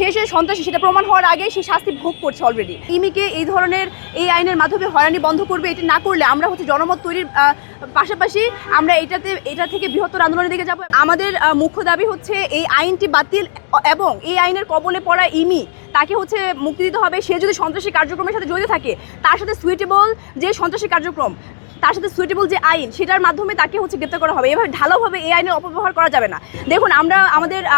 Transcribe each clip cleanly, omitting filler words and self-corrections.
শেষে সন্ত্রাসী সেটা প্রমাণ হওয়ার আগে সে শাস্তি ভোগ করছে অলরেডি। ইমিকে এই ধরনের এই আইনের মাধ্যমে হয়রানি বন্ধ করবে, এটি না করলে আমরা জনমত তৈরির পাশাপাশি আমরা এটা থেকে বৃহত্তর আন্দোলনের দিকে যাব। আমাদের মুখ্য দাবি হচ্ছে এই আইনটি বাতিল এবং এই আইনের কবলে পড়া ইমি তাকে মুক্তি দিতে হবে। সে যদি সন্ত্রাসী কার্যক্রমের সাথে জড়িত থাকে, তার সাথে সুইটেবল যে সন্ত্রাসী কার্যক্রম, তার সাথে সুইটেবল যে আইন, সেটার মাধ্যমে তাকে গ্রেপ্তার করা হবে। এভাবে ঢালাওভাবে এই আইনের অপব্যবহার করা যাবে না। দেখুন, আমরা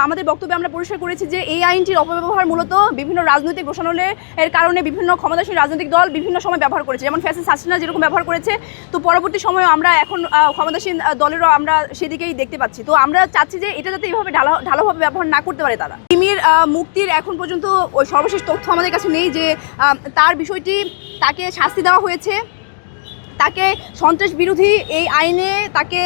আমাদের বক্তব্যে আমরা পরিষ্কার করেছি যে এই আইনটির অপব্যবহার মূলত বিভিন্ন রাজনৈতিক রোষানলের কারণে বিভিন্ন ক্ষমতাসীন রাজনৈতিক দল বিভিন্ন সময় ব্যবহার করেছে, যেমন ফ্যাসিস্ট হাসিনা যেরকম ব্যবহার করেছে। তো পরবর্তী সময়ে আমরা এখন ক্ষমতাসীন দলেরও আমরা সেদিকেই দেখতে পাচ্ছি। তো আমরা চাচ্ছি যে এটা যাতে এইভাবে ঢালাওভাবে ব্যবহার না করতে পারে তারা। ইমির মুক্তির এখন পর্যন্ত ওই সর্বশেষ তথ্য আমাদের কাছে নেই যে তার বিষয়টি তাকে শাস্তি দেওয়া হয়েছে, তাকে সন্ত্রাস বিরোধী এই আইনে তাকে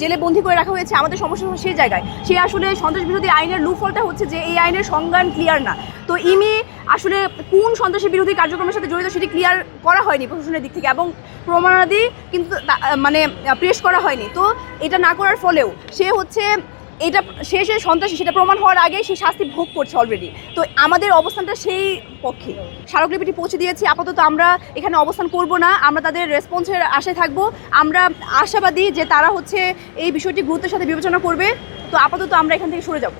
জেলে বন্দী করে রাখা হয়েছে। আমাদের সমস্যা সেই জায়গায়, সে আসলে সন্ত্রাস বিরোধী আইনের লুফলটা হচ্ছে যে এই আইনের সংজ্ঞান ক্লিয়ার না। তো ইমি আসলে কোন সন্ত্রাসী বিরোধী কার্যক্রমের সাথে জড়িত সেটি ক্লিয়ার করা হয়নি প্রশাসনের দিক থেকে, এবং প্রমাণাদি কিন্তু পেশ করা হয়নি। তো এটা না করার ফলেও সে এটা শেষে সন্ত্রাসী সেটা প্রমাণ হওয়ার আগে সে শাস্তি ভোগ করছে অলরেডি। তো আমাদের অবস্থানটা সেই পক্ষে। স্মারকলিপিটি পৌঁছে দিয়েছি। আপাতত আমরা এখানে অবস্থান করব না, আমরা তাদের রেসপন্সের আশায় থাকব। আমরা আশাবাদী যে তারা এই বিষয়টি গুরুত্বের সাথে বিবেচনা করবে। তো আপাতত আমরা এখান থেকে সরে যাব।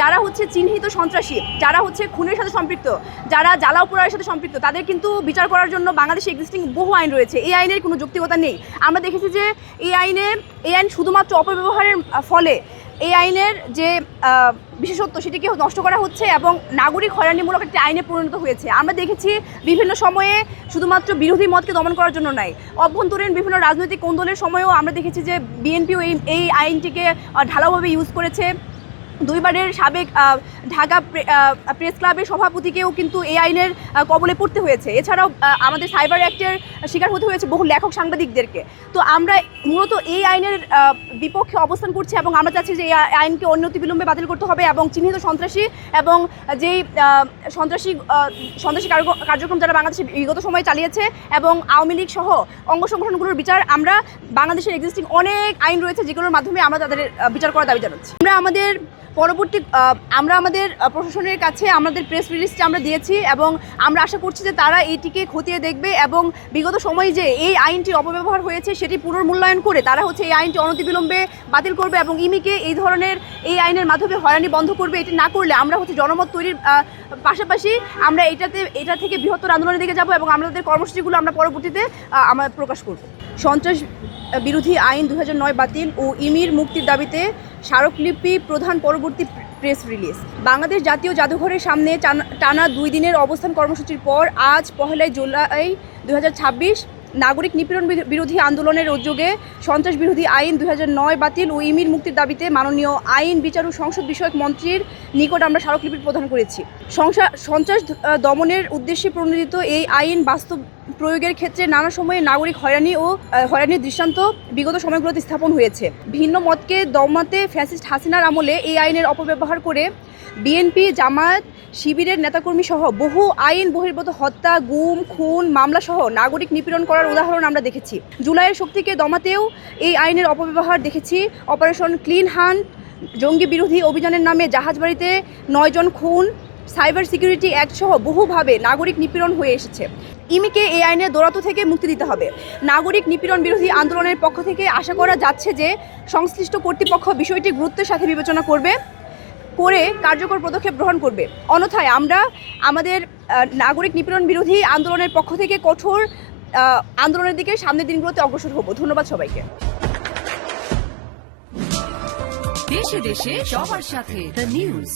যারা চিহ্নিত সন্ত্রাসী, যারা খুনের সাথে সম্পৃক্ত, যারা জ্বালাও পোড়ার সাথে সম্পৃক্ত, তাদের কিন্তু বিচার করার জন্য বাংলাদেশে এক্সিস্টিং বহু আইন রয়েছে। এই আইনের কোনো যৌক্তিকতা নেই। আমরা দেখেছি যে এই আইন শুধুমাত্র অপব্যবহারের ফলে এই আইনের যে বিশেষত্ব সেটিকে নষ্ট করা হচ্ছে এবং নাগরিক হয়রানিমূলক একটি আইনে পরিণত হয়েছে। আমরা দেখেছি বিভিন্ন সময়ে শুধুমাত্র বিরোধী মতকে দমন করার জন্য নয়, অভ্যন্তরীণ বিভিন্ন রাজনৈতিক কোন্দলের সময়েও আমরা দেখেছি যে বিএনপিও এই আইনটিকে ঢালাওভাবে ইউজ করেছে। দুইবারের সাবেক ঢাকা প্রেস ক্লাবের সভাপতিকেও কিন্তু এই আইনের কবলে পড়তে হয়েছে। এছাড়াও আমাদের সাইবার অ্যাক্টের শিকার হতে হয়েছে বহু লেখক সাংবাদিকদেরকে। তো আমরা মূলত এই আইনের বিপক্ষে অবস্থান করছি এবং আমরা চাচ্ছি যে এই আইনকে অনতিবিলম্বে বাতিল করতে হবে এবং চিহ্নিত সন্ত্রাসী এবং যেই সন্ত্রাসী কার্যক্রম যারা বাংলাদেশে বিগত সময়ে চালিয়েছে এবং আওয়ামী লীগ সহ অঙ্গ সংগঠনগুলোর বিচার, আমরা বাংলাদেশের এক্সিস্টিং অনেক আইন রয়েছে যেগুলোর মাধ্যমে আমরা তাদের বিচার করার দাবি জানাচ্ছি। আমরা আমাদের প্রশাসনের কাছে আমাদের প্রেস রিলিজটা আমরা দিয়েছি এবং আমরা আশা করছি যে তারা এইটিকে খতিয়ে দেখবে এবং বিগত সময়ে যে এই আইনটির অপব্যবহার হয়েছে সেটি পুনর্মূল্যায়ন করে তারা এই আইনটি অনতিবিলম্বে বাতিল করবে এবং ইমিকে এই ধরনের এই আইনের মাধ্যমে হয়রানি বন্ধ করবে। এটি না করলে আমরা জনমত তৈরির পাশাপাশি আমরা এটা থেকে বৃহত্তর আন্দোলনের দিকে যাব এবং আমাদের কর্মসূচিগুলো আমরা পরবর্তীতে আমরা প্রকাশ করব। সন্ত্রাস বিরোধী আইন 2009 বাতিল ও ইমির মুক্তির দাবিতে স্মারকলিপি প্রধান পরবর্তী প্রেস রিলিজ। বাংলাদেশ জাতীয় জাদুঘরের সামনে টানা 2 দিনের অবস্থান কর্মসূচির পর আজ 1 জুলাই 2026 নাগরিক নিপীড়ন বিরোধী আন্দোলনের উদ্যোগে সন্ত্রাস বিরোধী আইন 2009 বাতিল ও ইমির মুক্তির দাবিতে মাননীয় আইন বিচার ও সংসদ বিষয়ক মন্ত্রীর নিকট আমরা স্মারকলিপি প্রদান করেছি। সন্ত্রাস দমনের উদ্দেশ্যে প্রণোদিত এই আইন বাস্তব প্রয়োগের ক্ষেত্রে নানা সময়ে নাগরিক হয়রানির দৃষ্টান্ত বিগত সময়গুলোতে স্থাপন হয়েছে। ভিন্ন মতকে দমাতে ফ্যাসিস্ট হাসিনার আমলে এই আইনের অপব্যবহার করে বিএনপি, জামায়াত, শিবিরের নেতাকর্মী সহ বহু আইন বহির্ভূত হত্যা, গুম, খুন, মামলা সহ নাগরিক নিপীড়ন করার উদাহরণ আমরা দেখেছি। জুলাইয়ের শক্তিকে দমাতেও এই আইনের অপব্যবহার দেখেছি। অপারেশন ক্লিন হান্ট, জঙ্গি বিরোধী অভিযানের নামে জাহাজবাড়িতে 9 জন খুন, সাইবার সিকিউরিটি অ্যাক্ট সহ বহুভাবে নাগরিক নিপীড়ন হয়ে এসেছে। ইমিকে এই আইনের দৌরাত্ম্য থেকে মুক্তি দিতে হবে। নাগরিক নিপীড়ন বিরোধী আন্দোলনের পক্ষ থেকে আশা করা যাচ্ছে যে সংশ্লিষ্ট কর্তৃপক্ষ বিষয়টি গুরুত্বের সাথে বিবেচনা করে কার্যকর পদক্ষেপ গ্রহণ করবে। অন্যথায় আমরা আমাদের নাগরিক নিপীড়ন বিরোধী আন্দোলনের পক্ষ থেকে কঠোর আন্দোলনের দিকে সামনের দিনগুলোতে অগ্রসর হব। ধন্যবাদ সবাইকে। দেশে দেশে সবার সাথে দ্য নিউজ।